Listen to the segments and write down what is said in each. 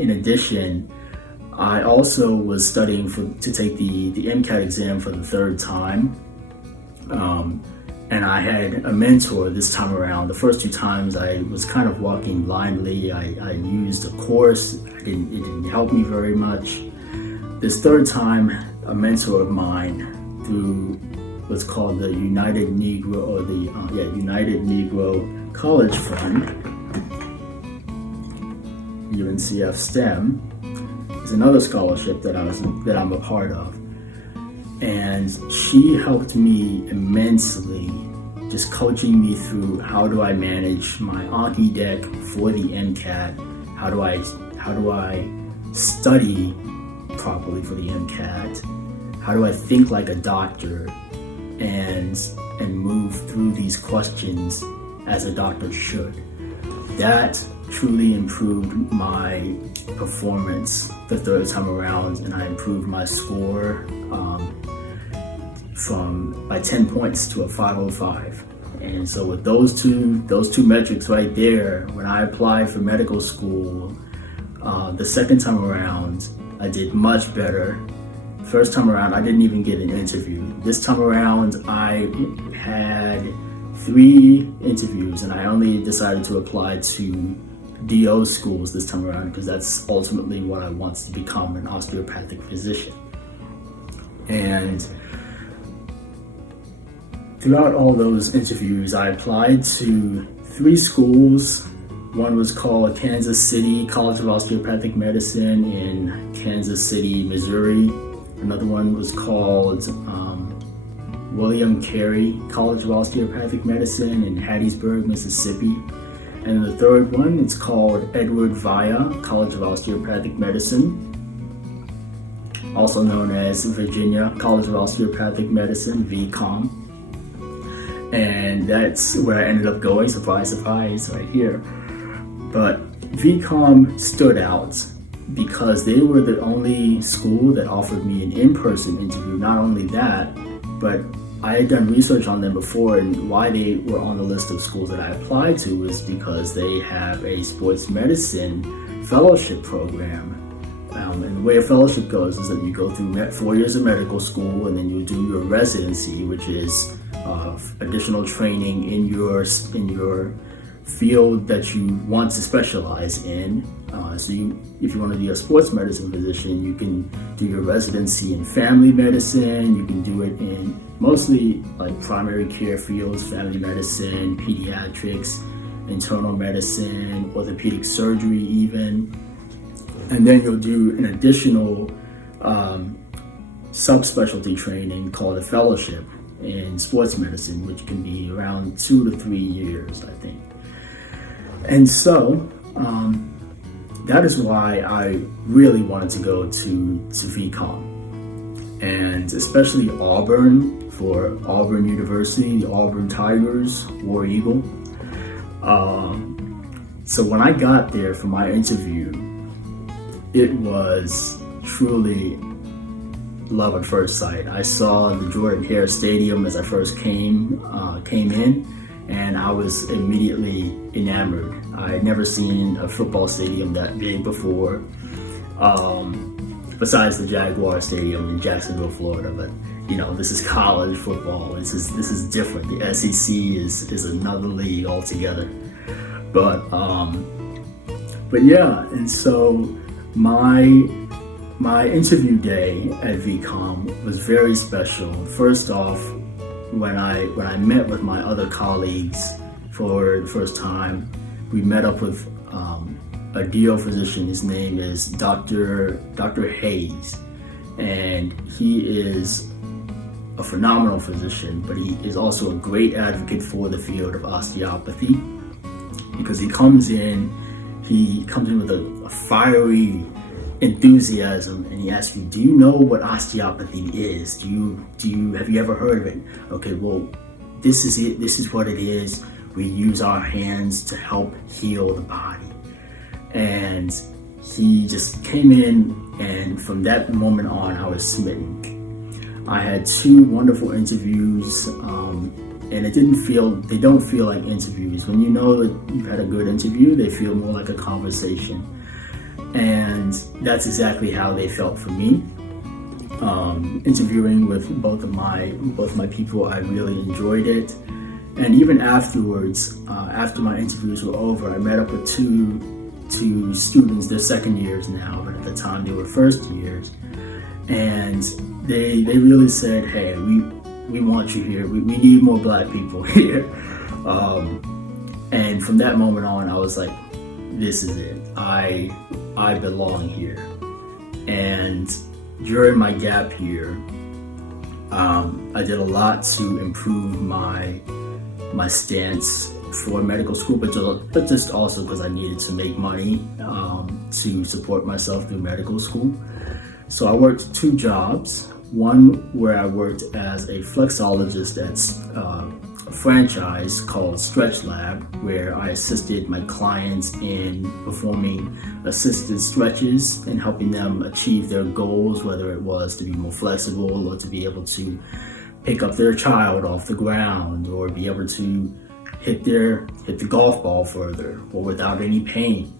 in addition, I also was studying to take the MCAT exam for the third time. And I had a mentor this time around. The first 2 times I was kind of walking blindly. I used a course. It didn't help me very much. This third time, a mentor of mine through what's called the United Negro College Fund, UNCF STEM, is another scholarship that I'm a part of. And she helped me immensely, just coaching me through how do I manage my Anki deck for the MCAT, how do I study properly for the MCAT, how do I think like a doctor and move through these questions as a doctor should. That truly improved my performance the third time around, and I improved my score by 10 points to a 505. And so with those two metrics right there, when I applied for medical school the second time around, I did much better. First time around, I didn't even get an interview. This time around, I had 3 interviews, and I only decided to apply to DO schools this time around because that's ultimately what I want, to become an osteopathic physician. And throughout all those interviews, I applied to 3 schools. One was called Kansas City College of Osteopathic Medicine in Kansas City, Missouri. Another one was called William Carey College of Osteopathic Medicine in Hattiesburg, Mississippi. And the third one, it's called Edward Via College of Osteopathic Medicine, also known as Virginia College of Osteopathic Medicine, VCOM. And that's where I ended up going, surprise, surprise, right here. But VCOM stood out because they were the only school that offered me an in-person interview. Not only that, but I had done research on them before, and why they were on the list of schools that I applied to was because they have a sports medicine fellowship program. And the way a fellowship goes is that you go through 4 years of medical school, and then you do your residency, which is additional training in your field that you want to specialize in. If you want to be a sports medicine physician, you can do your residency in family medicine. You can do it in mostly like primary care fields, family medicine, pediatrics, internal medicine, orthopedic surgery even. And then you'll do an additional subspecialty training called a fellowship in sports medicine, which can be around 2 to 3 years, I think. And so that is why I really wanted to go to VCOM, and especially Auburn, for Auburn University, the Auburn Tigers, War Eagle. So when I got there for my interview, it was truly love at first sight. I saw the Jordan Hare Stadium as I first came in, and I was immediately enamored. I had never seen a football stadium that big before, besides the Jaguar Stadium in Jacksonville, Florida. But this is college football. This is different. The SEC is another league altogether. But yeah, and so my interview day at VCOM was very special. First off, when I met with my other colleagues for the first time, we met up with a DO physician. His name is Dr. Hayes, and he is a phenomenal physician, but he is also a great advocate for the field of osteopathy, because he comes in with a fiery enthusiasm, and he asks you, do you know what osteopathy is? Have you ever heard of it? Okay, well, this is it. This is what it is. We use our hands to help heal the body. And he just came in, and from that moment on, I was smitten. I had 2 wonderful interviews, and they don't feel like interviews. When you know that you've had a good interview, they feel more like a conversation. And that's exactly how they felt for me. Interviewing with both my people, I really enjoyed it. And even afterwards, after my interviews were over, I met up with two students. They're second years now, but at the time they were first years. And they really said, "Hey, we want you here. We need more Black people here." And from that moment on, I was like, "This is it. I belong here." And during my gap year, I did a lot to improve my stance for medical school, but just also because I needed to make money to support myself through medical school. So I worked two jobs. One where I worked as a flexologist at a franchise called Stretch Lab, where I assisted my clients in performing assisted stretches and helping them achieve their goals, whether it was to be more flexible or to be able to pick up their child off the ground or be able to hit the golf ball further or without any pain.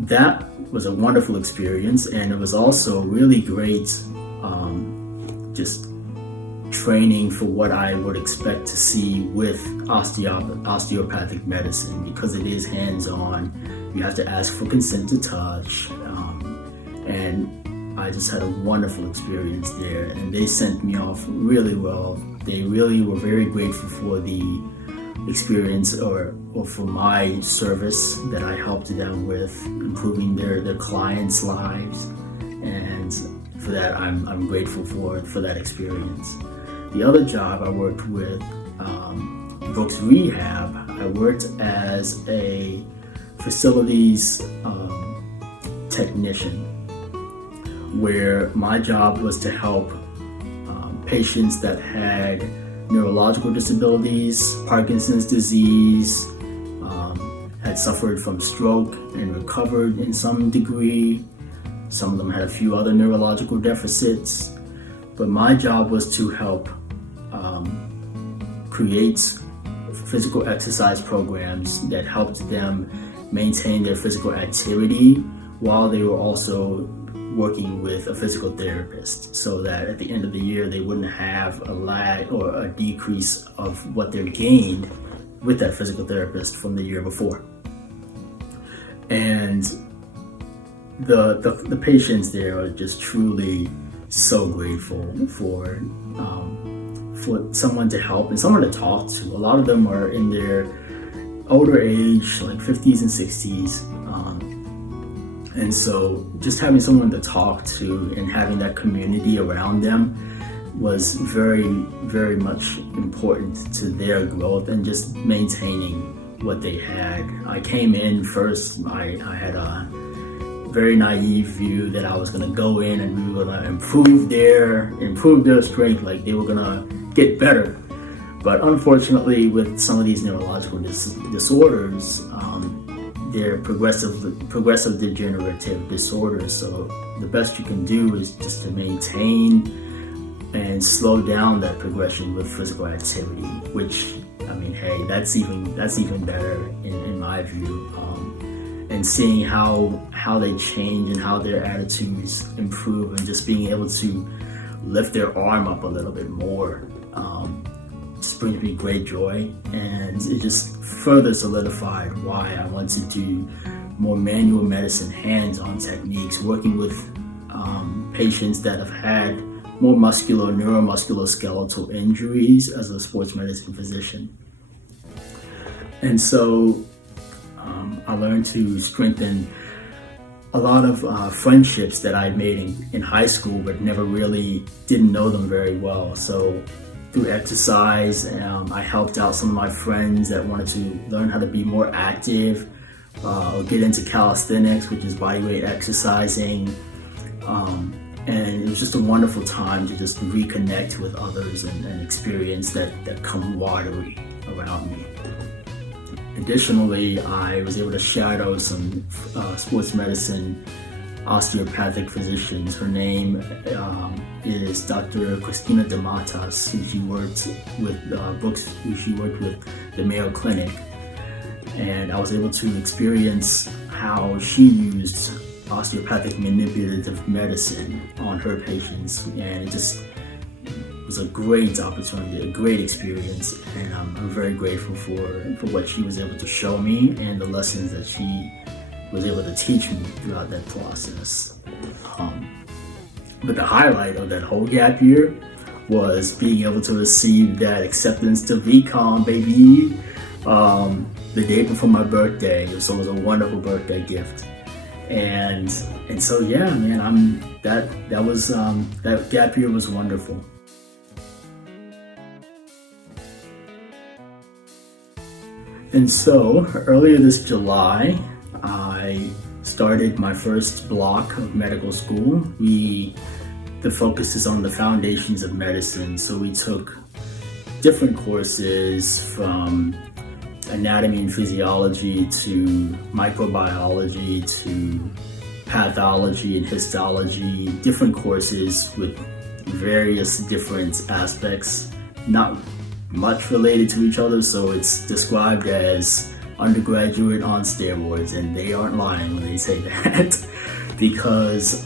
That was a wonderful experience, and it was also really great just training for what I would expect to see with osteopathic medicine, because it is hands-on. You have to ask for consent to touch, and I just had a wonderful experience there, and they sent me off really well. They really were very grateful for the experience or for my service that I helped them with, improving their clients' lives, and for that I'm grateful for that experience. The other job I worked with, Brooks Rehab, I worked as a facilities technician, where my job was to help patients that had neurological disabilities, Parkinson's disease, had suffered from stroke and recovered in some degree. Some of them had a few other neurological deficits. But my job was to help create physical exercise programs that helped them maintain their physical activity while they were also working with a physical therapist, so that at the end of the year they wouldn't have a lag or a decrease of what they gained with that physical therapist from the year before. And the patients there are just truly so grateful for someone to help and someone to talk to. A lot of them are in their older age, like 50s and 60s. And so just having someone to talk to and having that community around them was very, very much important to their growth and just maintaining what they had. I came in first, I had a very naive view that I was gonna go in and we were gonna improve their strength, like they were gonna get better. But unfortunately, with some of these neurological disorders, they're progressive degenerative disorders. So the best you can do is just to maintain and slow down that progression with physical activity, which, I mean, hey, that's even better in my view. And seeing how they change and how their attitudes improve, and just being able to lift their arm up a little bit more, just brings me great joy. And it just further solidified why I want to do more manual medicine, hands-on techniques, working with patients that have had more neuromusculoskeletal injuries as a sports medicine physician. And so I learned to strengthen a lot of friendships that I made in high school, but never really didn't know them very well. So through exercise, I helped out some of my friends that wanted to learn how to be more active, or get into calisthenics, which is bodyweight exercising. And it was just a wonderful time to just reconnect with others and experience that camaraderie around me. Additionally, I was able to shadow some sports medicine osteopathic physicians. Her name is Dr. Christina DeMatas, who she worked with Brooks, who she worked with the Mayo Clinic. and I was able to experience how she used osteopathic manipulative medicine on her patients, and it just was a great opportunity, a great experience, and I'm very grateful for what she was able to show me and the lessons that she was able to teach me throughout that process. But the highlight of that whole gap year was being able to receive that acceptance to VCOM, baby, the day before my birthday. So it was a wonderful birthday gift. And so yeah, man, that gap year was wonderful. And so earlier this July, I started my first block of medical school. The focus is on the foundations of medicine. So we took different courses from anatomy and physiology to microbiology to pathology and histology, different courses with various different aspects, not much related to each other. So it's described as undergraduate on steroids, and they aren't lying when they say that. Because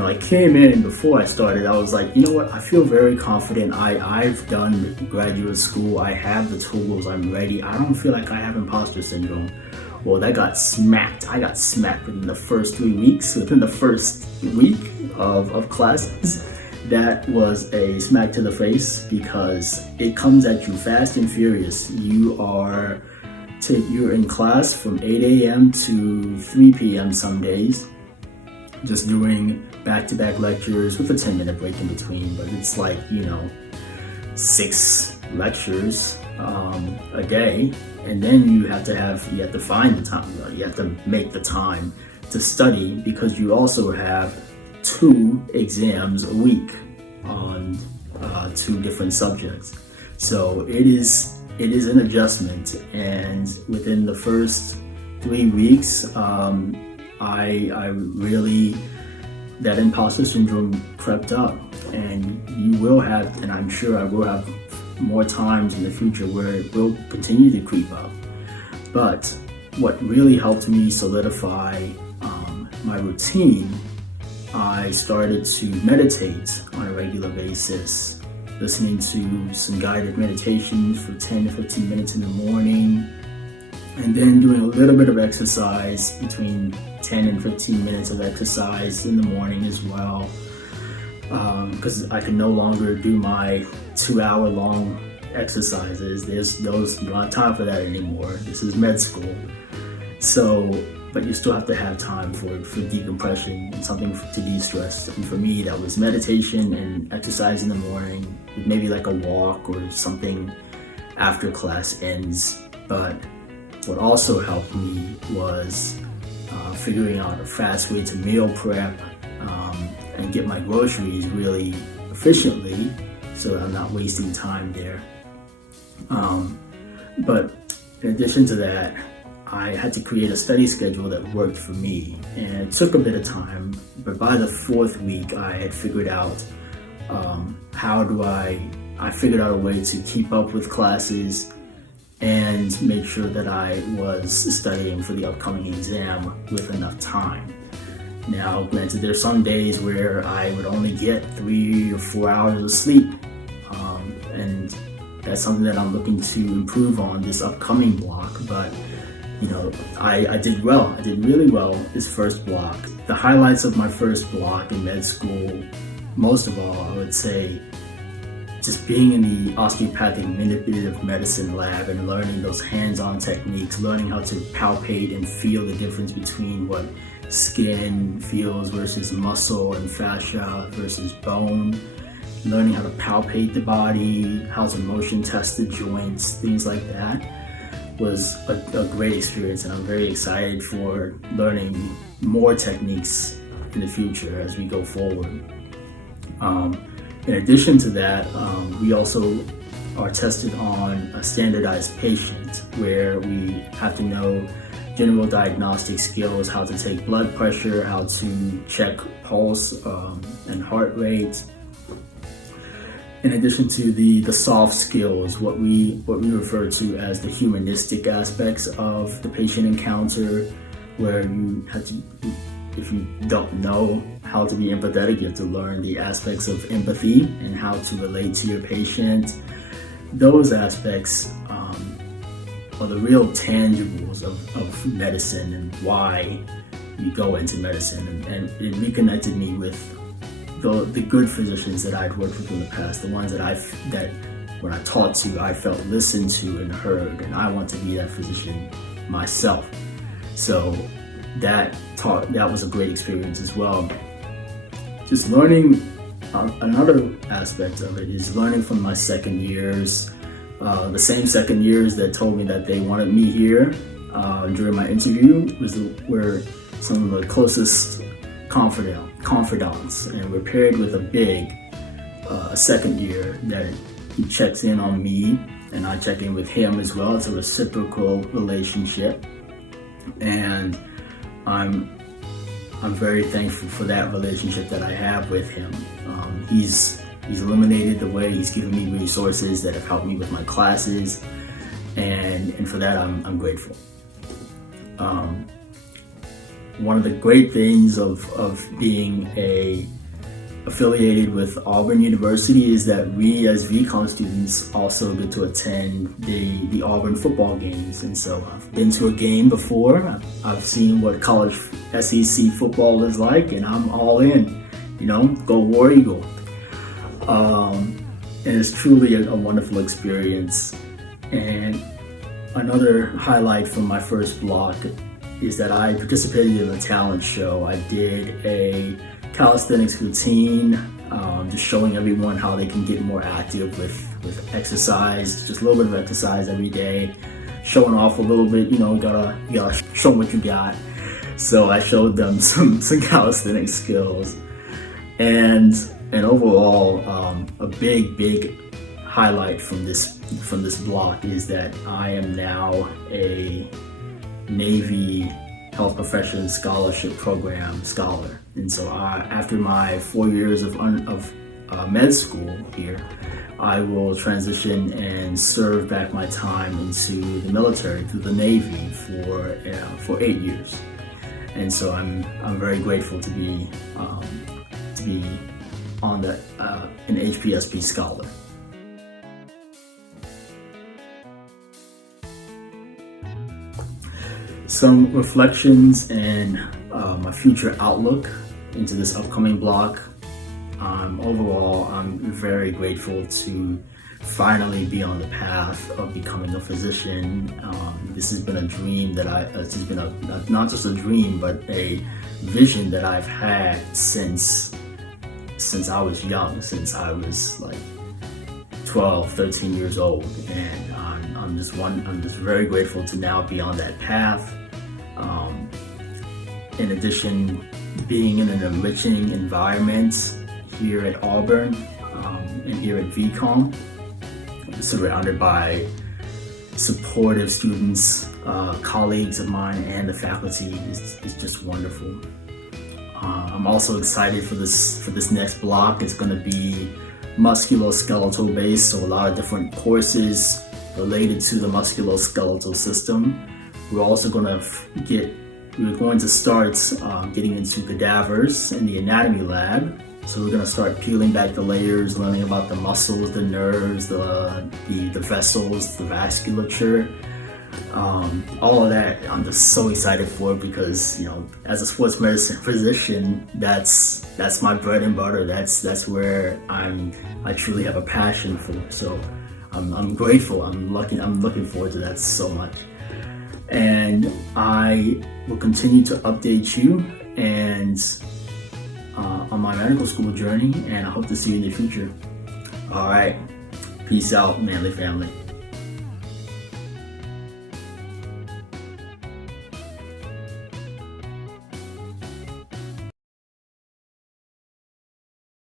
I came in before I started, I was like, you know what, I feel very confident. I've done graduate school, I have the tools, I'm ready. I don't feel like I have imposter syndrome. Well, that got smacked. I got smacked within the first 3 weeks, within the first week of classes. That was a smack to the face, because it comes at you fast and furious. You're in class from 8 a.m. to 3 p.m. some days, just doing back-to-back lectures with a 10-minute break in between. But it's like, 6 lectures a day, and then you have to find the time. You have to make the time to study, because you also have 2 exams a week on 2 different subjects. So it is an adjustment, and within the first 3 weeks, I really, that imposter syndrome crept up, and you will have, and I'm sure I will have more times in the future where it will continue to creep up. But what really helped me solidify my routine, I started to meditate on a regular basis, listening to some guided meditations for 10 to 15 minutes in the morning, and then doing a little bit of exercise, between 10 and 15 minutes of exercise in the morning as well, because I can no longer do my 2-hour-long exercises. You don't have time for that anymore. This is med school. So, but you still have to have time for decompression and something to de-stress. And for me, that was meditation and exercise in the morning, maybe like a walk or something after class ends. But what also helped me was figuring out a fast way to meal prep and get my groceries really efficiently, so that I'm not wasting time there. But in addition to that, I had to create a study schedule that worked for me, and it took a bit of time, but by the 4th week I had figured out I figured out a way to keep up with classes and make sure that I was studying for the upcoming exam with enough time. Now, granted, there's some days where I would only get 3 or 4 hours of sleep, and that's something that I'm looking to improve on this upcoming block. But I did well. I did really well this first block. The highlights of my first block in med school, most of all, I would say, just being in the osteopathic manipulative medicine lab and learning those hands-on techniques, learning how to palpate and feel the difference between what skin feels versus muscle and fascia versus bone, learning how to palpate the body, how to motion test the joints, things like that, was a great experience, and I'm very excited for learning more techniques in the future as we go forward. In addition to that, we also are tested on a standardized patient, where we have to know general diagnostic skills, how to take blood pressure, how to check pulse and heart rate. in addition to the soft skills, what we refer to as the humanistic aspects of the patient encounter, where you have to, if you don't know how to be empathetic, you have to learn the aspects of empathy and how to relate to your patient. Those aspects are the real tangibles of medicine and why you go into medicine, and it reconnected me with the good physicians that I'd worked with in the past, the ones that when I taught to, I felt listened to and heard, and I want to be that physician myself. So that was a great experience as well. Just learning, another aspect of it is learning from my second years, the same second years that told me that they wanted me here during my interview were some of the closest confidants, and we're paired with a big second year that he checks in on me and I check in with him as well. It's a reciprocal relationship, and I'm very thankful for that relationship that I have with him. He's eliminated the way, he's given me resources that have helped me with my classes, and for that I'm grateful. One of the great things of being affiliated with Auburn University is that we as VCOM students also get to attend the Auburn football games. And so I've been to a game before, I've seen what college SEC football is like, and I'm all in, go War Eagle. And it's truly a wonderful experience. And another highlight from my first block is that I participated in a talent show. I did a calisthenics routine, just showing everyone how they can get more active with exercise, just a little bit of exercise every day, showing off a little bit, you gotta show what you got. So I showed them some calisthenics skills, and overall, a big highlight from this block is that I am now a Navy Health Professions Scholarship Program scholar. And so after my 4 years of med school here, I will transition and serve back my time into the military through the Navy for 8 years. And so I'm very grateful to be on an HPSP scholar. Some reflections and my future outlook into this upcoming block. Overall, I'm very grateful to finally be on the path of becoming a physician. This has been a dream this has been not just a dream, but a vision that I've had since I was young, since I was like 12, 13 years old, and I'm just very grateful to now be on that path. In addition, being in an enriching environment here at Auburn and here at VCOM, surrounded by supportive students, colleagues of mine, and the faculty is just wonderful. I'm also excited for this next block. It's going to be musculoskeletal based, so a lot of different courses related to the musculoskeletal system. We're also going to start getting into cadavers in the anatomy lab. So we're going to start peeling back the layers, learning about the muscles, the nerves, the vessels, the vasculature, all of that. I'm just so excited for it because, as a sports medicine physician, that's my bread and butter. That's where I truly have a passion for. So I'm grateful. I'm looking forward to that so much. And I will continue to update you and on my medical school journey, and I hope to see you in the future. All right, peace out, Manly family.